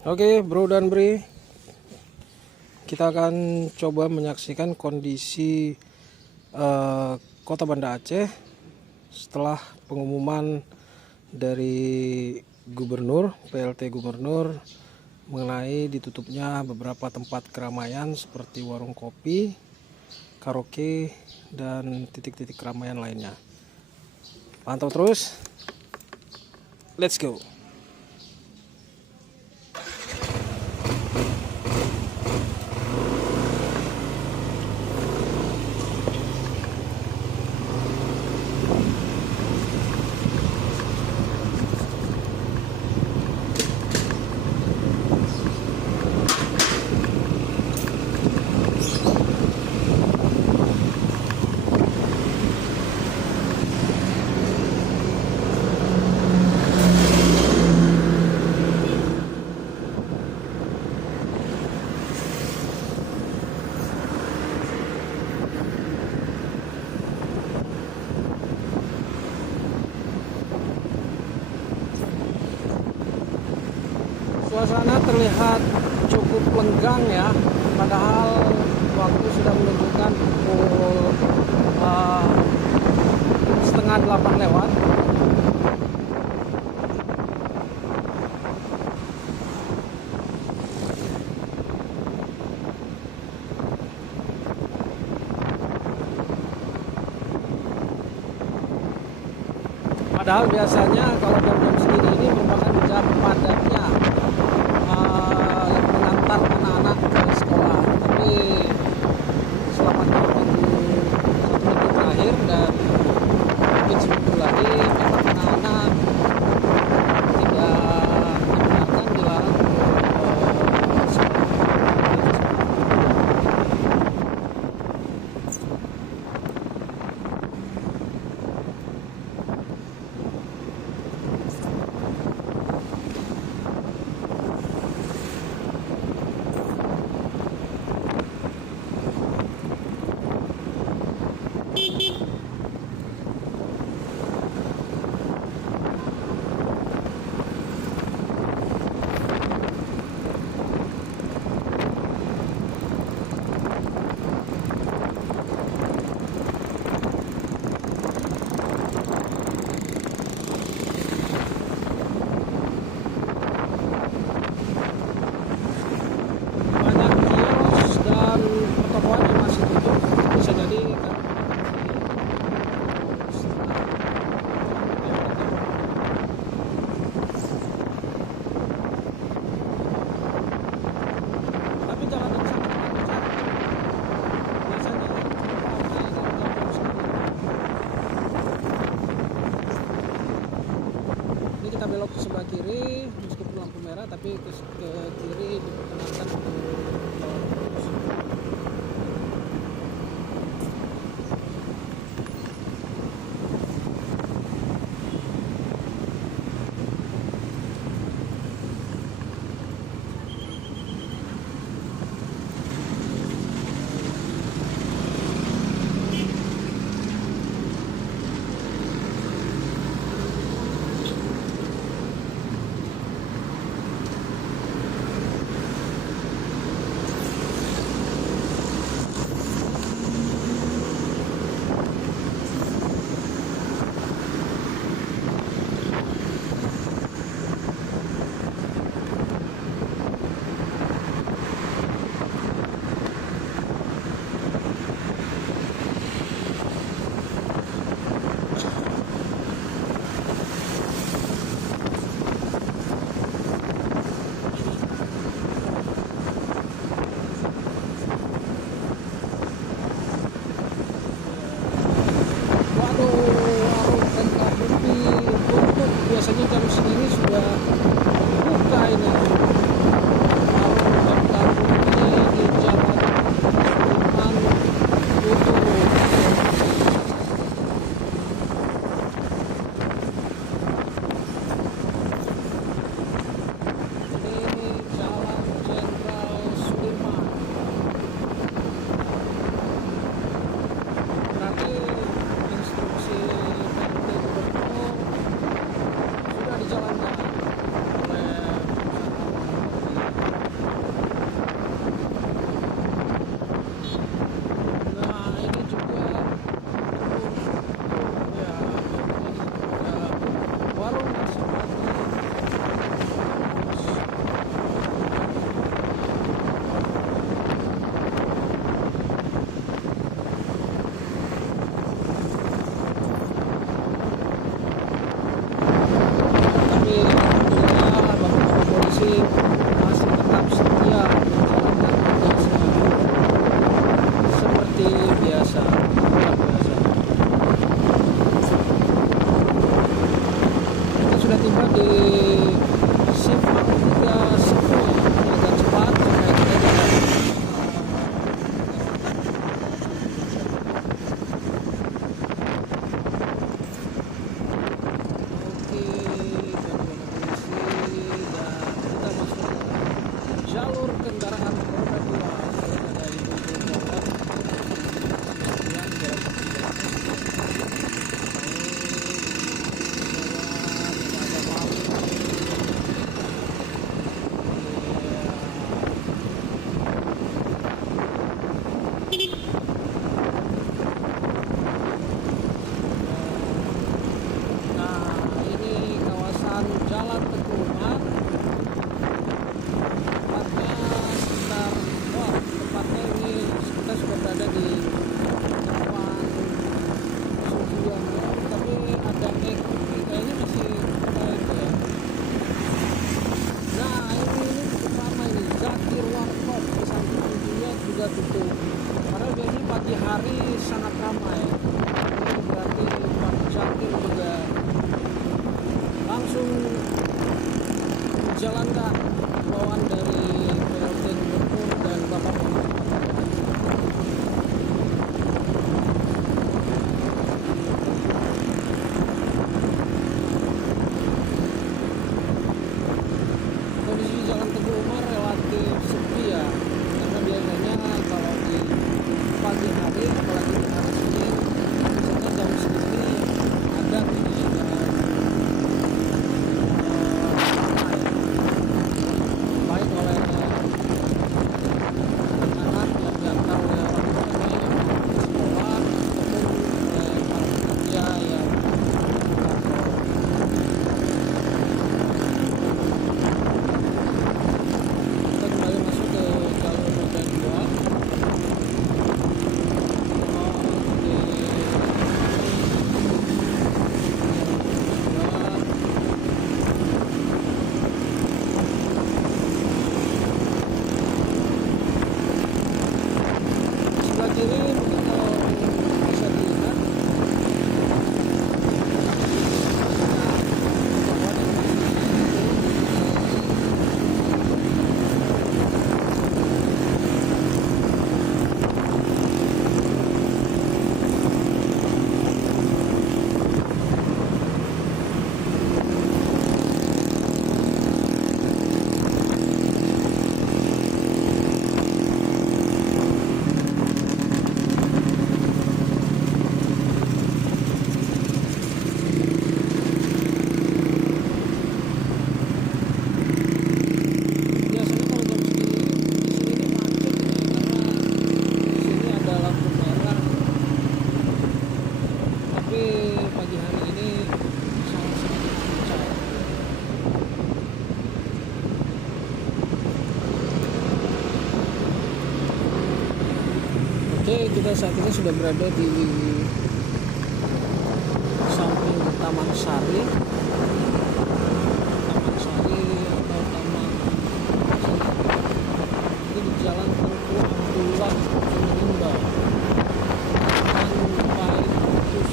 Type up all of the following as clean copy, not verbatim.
Oke, Bro dan Bri, kita akan coba menyaksikan kondisi Kota Banda Aceh setelah pengumuman dari Gubernur, PLT Gubernur mengenai ditutupnya beberapa tempat keramaian seperti warung kopi, karaoke, dan titik-titik keramaian lainnya. Pantau terus, let's go. Suasana terlihat cukup lenggang ya, padahal waktu sudah menunjukkan pukul setengah 8 lewat. Padahal biasanya kalau jam-jam segini ini merupakan jam padatnya yang mengantar anak-anak ke sekolah. Tapi selama 1 minggu terakhir dan mungkin seminggu lagi, memang anak-anak tidak dibenarkan, dilarang ke sekolah. Banyak kios dan pertokoan yang masih tutup, bisa jadi karena tapi jalan yang sangat lancar. Biasanya ini kita belok ke sebelah kiri, meskipun lampu merah, tapi ke kiri diperkenankan untuk terus. kita imbauan dari PLT Gubernur dan Bapak Wali Kota Medan. Kondisi Jalan Teguh Umar relatif sepi ya, karena biasanya kalau di pagi hari apalagi di hari Senin misalnya jam segini ada kegiatan baik oleh anak-anak yang diantar oleh orang tuanya yang mau ke sekolah maupun oleh para pekerja yang di kantor. Kita kembali masuk ke jalur roda 2. Sebelah kiri mungkin kalau bisa dilihat biasanya kalau jam segini di sini nih macet nih, karena di sini ada lampu merah. Tapi pagi hari ini sangat-sangat lancar. Oke, kita saat ini sudah berada di samping Taman Sari. Taman Sari atau Taman ini di Jalan Tengku Abdullah Rimba. Sampai terus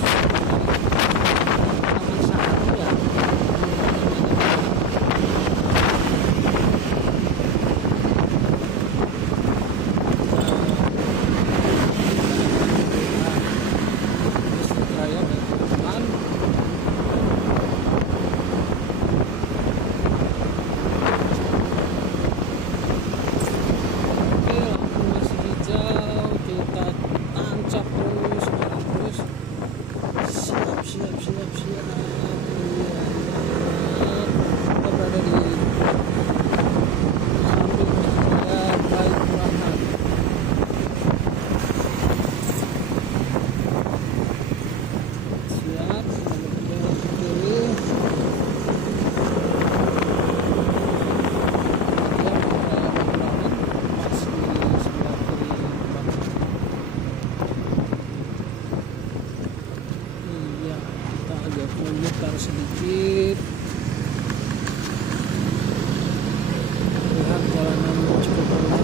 Taman Sari ya. Raya Medan. Oke, lampu masih hijau, kita tancap terus, merah terus. Siap. Iya. Kita berada di samping Masjid Raya Baitur Rahman. Siap, kita berbelok ke kiri. Ya, Raya Baitur Rahman pas di sebelah kiri Bapak. Iya, kita agak memutar sedikit. Lihat jalanan cukup aman.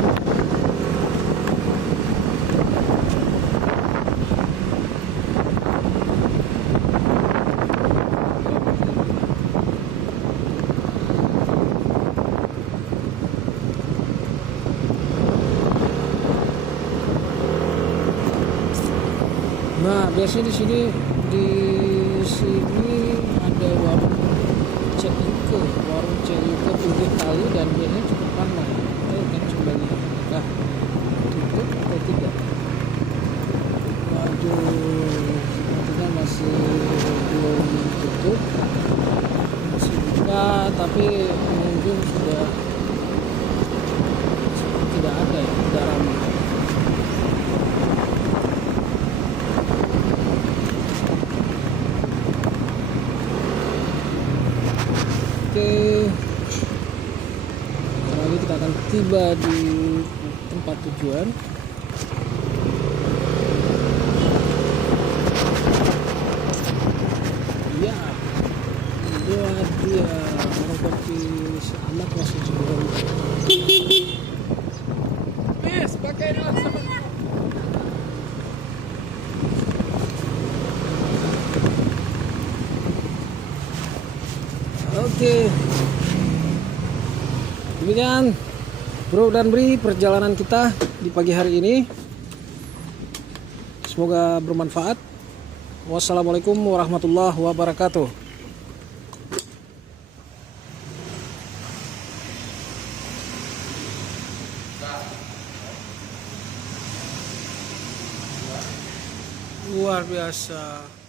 Nah, biasanya di sini ada warung Ceyuke pinggir kali dan biasanya cukup ramai. Kita akan coba lihat apakah tutup atau tidak. Waduh, sepertinya masih belum tutup, masih buka, tapi pengunjung sudah seperti tidak ada ya, tidak ramai. Oke, sekarang lagi kita akan tiba di tempat tujuan. Ya, dia orang kopi si anak masih sebelum. Yes, pakai rasa. Oke. Demikian Bro dan Bri perjalanan kita di pagi hari ini. Semoga bermanfaat. Wassalamualaikum warahmatullahi wabarakatuh. Luar biasa.